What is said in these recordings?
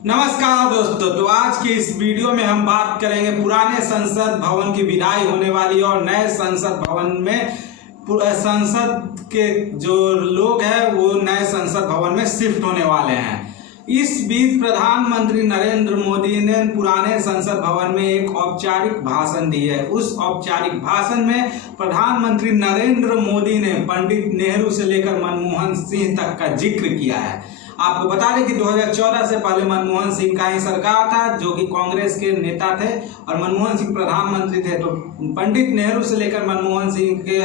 नमस्कार दोस्तों, तो आज के इस वीडियो में हम बात करेंगे पुराने संसद भवन की विदाई होने वाली और नए संसद भवन में संसद के जो लोग हैं वो नए संसद भवन में शिफ्ट होने वाले हैं। इस बीच प्रधानमंत्री नरेंद्र मोदी ने पुराने संसद भवन में एक औपचारिक भाषण दी है। उस औपचारिक भाषण में प्रधानमंत्री नरेंद्र मोदी ने पंडित नेहरू से लेकर मनमोहन सिंह तक का जिक्र किया है। आपको बता दें कि 2014 से पहले मनमोहन सिंह का ही सरकार था, जो कि कांग्रेस के नेता थे और मनमोहन सिंह प्रधानमंत्री थे। तो पंडित नेहरू से लेकर मनमोहन सिंह के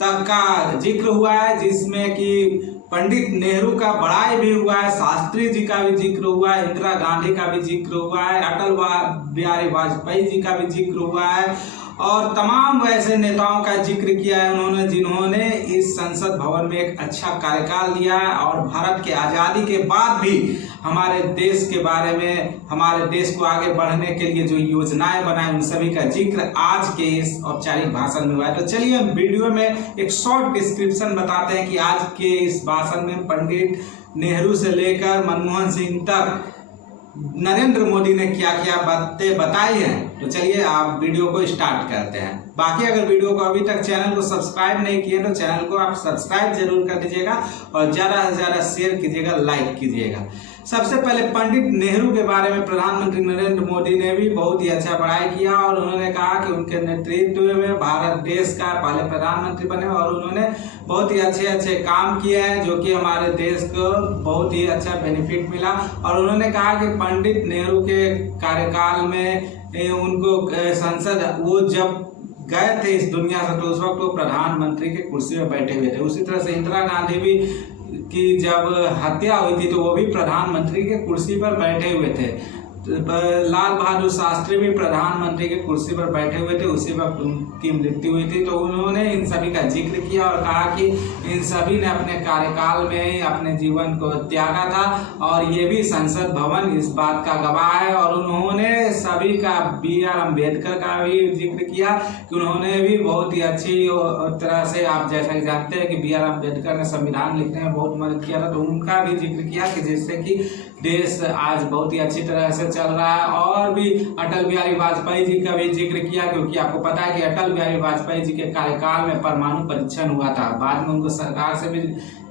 तक का जिक्र हुआ है, जिसमें कि पंडित नेहरू का बड़ाई भी हुआ है, शास्त्री जी का भी जिक्र हुआ है, इंदिरा गांधी का भी जिक्र हुआ है, अटल बिहारी वाजपेयी जी का भी जिक्र हुआ है और तमाम वैसे नेताओं का जिक्र किया है उन्होंने, जिन्होंने इस संसद भवन में एक अच्छा कार्यकाल दिया है और भारत के आज़ादी के बाद भी हमारे देश के बारे में, हमारे देश को आगे बढ़ने के लिए जो योजनाएं बनाई उन सभी का जिक्र आज के इस औपचारिक भाषण में हुआ है। तो चलिए हम वीडियो में एक शॉर्ट डिस्क्रिप्शन बताते हैं कि आज के इस भाषण में पंडित नेहरू से लेकर मनमोहन सिंह तक नरेंद्र मोदी ने क्या क्या बातें बताई हैं। तो चलिए आप वीडियो को स्टार्ट करते हैं। बाकी अगर वीडियो को अभी तक चैनल को सब्सक्राइब नहीं किए तो चैनल को आप सब्सक्राइब जरूर कर दीजिएगा और ज़्यादा से ज़्यादा शेयर कीजिएगा, लाइक कीजिएगा। सबसे पहले पंडित नेहरू के बारे में प्रधानमंत्री नरेंद्र मोदी ने भी बहुत ही अच्छा बड़ाई किया और उन्होंने कहा कि उनके नेतृत्व में भारत देश का पहले प्रधानमंत्री बने और उन्होंने बहुत ही अच्छे अच्छे काम किए हैं, जो कि हमारे देश को बहुत ही अच्छा बेनिफिट मिला। और उन्होंने कहा कि पंडित नेहरू के कार्यकाल में उनको संसद वो जब गए थे इस दुनिया से तो उस वक्त वो प्रधानमंत्री के कुर्सी में बैठे हुए थे। उसी तरह से इंदिरा गांधी भी की जब हत्या हुई थी तो वो भी प्रधानमंत्री के कुर्सी पर बैठे हुए थे। लाल बहादुर शास्त्री भी प्रधानमंत्री के कुर्सी पर बैठे हुए थे, उसी वक्त उनकी मृत्यु हुई थी। तो उन्होंने इन सभी का जिक्र किया और कहा कि इन सभी ने अपने कार्यकाल में अपने जीवन को त्यागा था और ये भी संसद भवन इस बात का गवाह है। और उन्होंने सभी का BR अम्बेडकर का भी जिक्र किया कि उन्होंने भी बहुत ही अच्छी तरह से, आप जैसा कि जानते हैं कि BR अम्बेडकर ने संविधान लिखने में बहुत मदद किया था, तो उनका भी जिक्र किया कि जिससे कि देश आज बहुत ही अच्छी तरह से चल रहा है। और भी अटल बिहारी वाजपेयी जी का भी जिक्र किया, क्योंकि आपको पता है कि अटल बिहारी वाजपेयी जी के कार्यकाल में परमाणु परीक्षण हुआ था। बाद में उनको सरकार से भी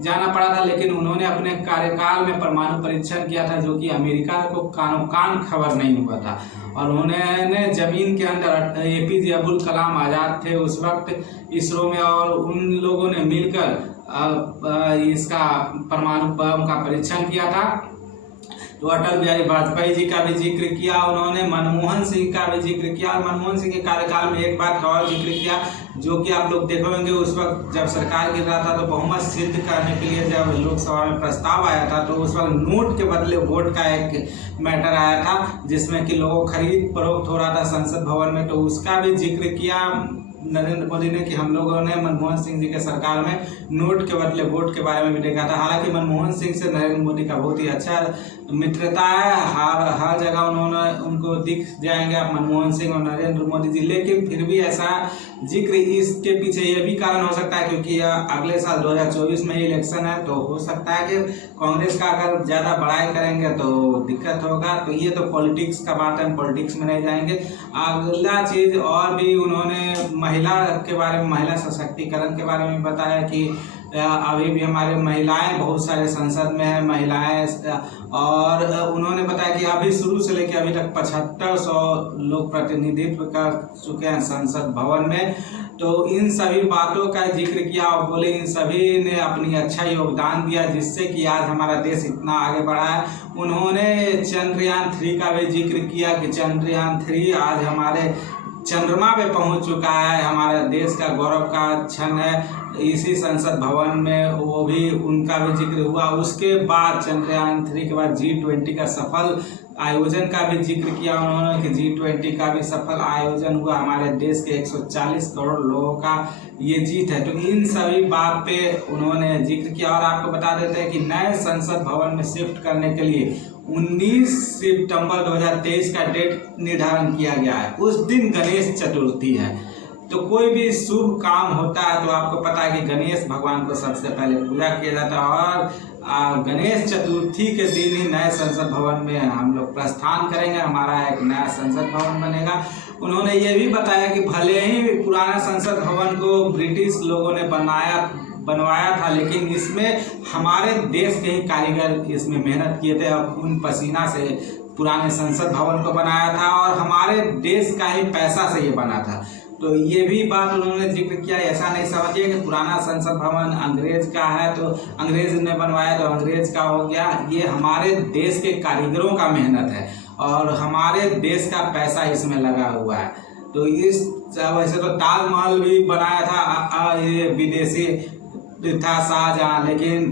जाना पड़ा था, लेकिन उन्होंने अपने कार्यकाल में परमाणु परीक्षण किया था, जो कि अमेरिका को कानो कान खबर नहीं हुआ था। और उन्होंने जमीन के अंदर APJ अब्दुल कलाम आजाद थे उस वक्त इसरो में, और उन लोगों ने मिलकर इसका परमाणु बम का परीक्षण किया था। तो अटल बिहारी वाजपेयी जी का भी जिक्र किया उन्होंने, मनमोहन सिंह का भी जिक्र किया। और मनमोहन सिंह के कार्यकाल में एक बात का और जिक्र किया, जो कि आप लोग देखे होंगे, उस वक्त जब सरकार गिर रहा था तो बहुमत सिद्ध करने के लिए जब लोकसभा में प्रस्ताव आया था तो उस वक्त नोट के बदले वोट का एक मैटर आया था, जिसमें कि लोगों खरीद फरोख्त हो रहा था संसद भवन में। तो उसका भी जिक्र किया नरेंद्र मोदी ने कि हम लोगों ने मनमोहन सिंह जी के सरकार में नोट के बदले वोट के बारे में भी देखा था। हालांकि मनमोहन सिंह से नरेंद्र मोदी का बहुत ही अच्छा मित्रता है, हर जगह उनको दिख जाएंगे आप मनमोहन सिंह और नरेंद्र मोदी जी। लेकिन फिर भी ऐसा जिक्र, इसके पीछे ये भी कारण हो सकता है क्योंकि अगले साल 2024 में इलेक्शन है, तो हो सकता है कि कांग्रेस का अगर ज़्यादा बड़ाई करेंगे तो दिक्कत होगा। तो ये तो पॉलिटिक्स का बात है, हम पॉलिटिक्स में नहीं जाएंगे। अगला चीज़ और भी उन्होंने महिला के बारे में, महिला सशक्तिकरण के बारे में बताया कि अभी भी हमारे महिलाएं बहुत सारे संसद में हैं महिलाएं, और उन्होंने बताया कि अभी शुरू से लेकर अभी तक 7500 लोग प्रतिनिधित्व कर चुके हैं संसद भवन में। तो इन सभी बातों का जिक्र किया और बोले इन सभी ने अपनी अच्छा योगदान दिया, जिससे कि आज हमारा देश इतना आगे बढ़ा है। उन्होंने चंद्रयान 3 का भी जिक्र किया कि चंद्रयान 3 आज हमारे चंद्रमा पे पहुंच चुका है, हमारे देश का गौरव का क्षण है। इसी संसद भवन में वो भी उनका भी जिक्र हुआ। उसके बाद चंद्रयान 3 के बाद G20 का सफल आयोजन का भी जिक्र किया उन्होंने कि G20 का भी सफल आयोजन हुआ, हमारे देश के 140 करोड़ लोगों का ये जीत है। तो इन सभी बात पे उन्होंने जिक्र किया। और आपको बता देते हैं कि नए संसद भवन में शिफ्ट करने के लिए 19 सितंबर 2023 का डेट निर्धारण किया गया है। उस दिन गणेश चतुर्थी है, तो कोई भी शुभ काम होता है तो आपको पता है कि गणेश भगवान को सबसे पहले पूजा किया जाता है। और गणेश चतुर्थी के दिन ही नए संसद भवन में हम लोग प्रस्थान करेंगे। हमारा एक नया संसद भवन बनेगा। उन्होंने ये भी बताया कि भले ही पुराना संसद भवन को ब्रिटिश लोगों ने बनवाया था, लेकिन इसमें हमारे देश के ही कारीगर इसमें मेहनत किए थे और खून पसीना से पुराने संसद भवन को बनाया था और हमारे देश का ही पैसा से ये बना था। तो ये भी बात उन्होंने जिक्र किया। ऐसा नहीं समझिए कि पुराना संसद भवन अंग्रेज का है तो अंग्रेज ने बनवाया तो अंग्रेज का हो गया। ये हमारे देश के कारीगरों का मेहनत है और हमारे देश का पैसा इसमें लगा हुआ है। तो इस वैसे तो ताजमहल भी बनाया था ये विदेशी था शाहजहां, लेकिन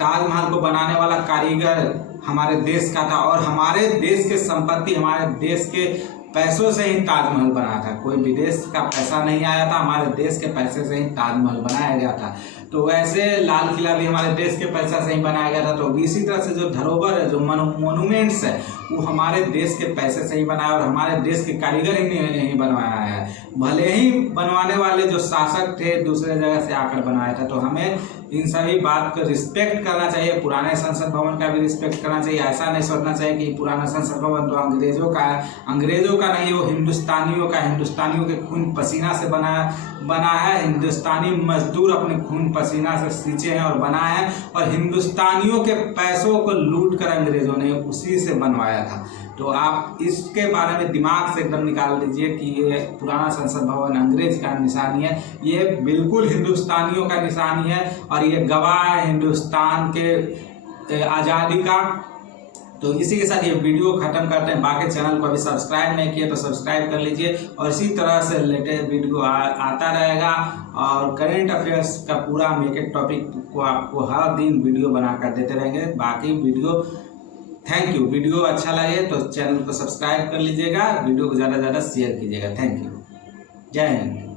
ताजमहल को बनाने वाला कारीगर हमारे देश का था और हमारे देश के संपत्ति, हमारे देश के पैसों से ही ताजमहल बना था। कोई विदेश का पैसा नहीं आया था, हमारे देश के पैसे से ही ताजमहल बनाया गया था। तो वैसे लाल किला भी हमारे देश के पैसा से ही बनाया गया था। तो इसी तरह से जो धरोहर है, जो मोनूमेंट्स है, वो हमारे देश के पैसे से ही बनाया और हमारे देश के कारीगर ही नहीं बनवाया है। भले ही बनवाने वाले जो शासक थे दूसरे जगह से आकर बनाया था। तो हमें इन सभी बात को रिस्पेक्ट करना चाहिए। पुराने संसद भवन का भी रिस्पेक्ट करना चाहिए। ऐसा नहीं सोचना चाहिए कि पुराना संसद भवन तो अंग्रेजों का है। अंग्रेजों का नहीं, वो हिंदुस्तानियों का, हिंदुस्तानियों के खून पसीना से बना है। हिंदुस्तानी मजदूर अपने खून पसीना से सींचे हैं और बना है और हिंदुस्तानियों के पैसों को लूट कर अंग्रेजों ने उसी से बनवाया था। तो आप इसके बारे में दिमाग से एकदम निकाल दीजिए कि ये पुराना संसद भवन अंग्रेज का निशानी है। ये बिल्कुल हिंदुस्तानियों का निशानी है और ये गवाह है हिंदुस्तान के आज़ादी का। तो इसी के साथ ये वीडियो खत्म करते हैं। बाकी चैनल को अभी सब्सक्राइब नहीं किए तो सब्सक्राइब कर लीजिए और इसी तरह से लेटेस्ट वीडियो आता रहेगा और करेंट अफेयर्स का पूरा मेक टॉपिक को आपको हर दिन वीडियो बनाकर देते रहेंगे। बाकी वीडियो थैंक यू। वीडियो अच्छा लगे तो चैनल को सब्सक्राइब कर लीजिएगा, वीडियो को ज़्यादा से ज़्यादा शेयर कीजिएगा। Thank you. जय हिंद।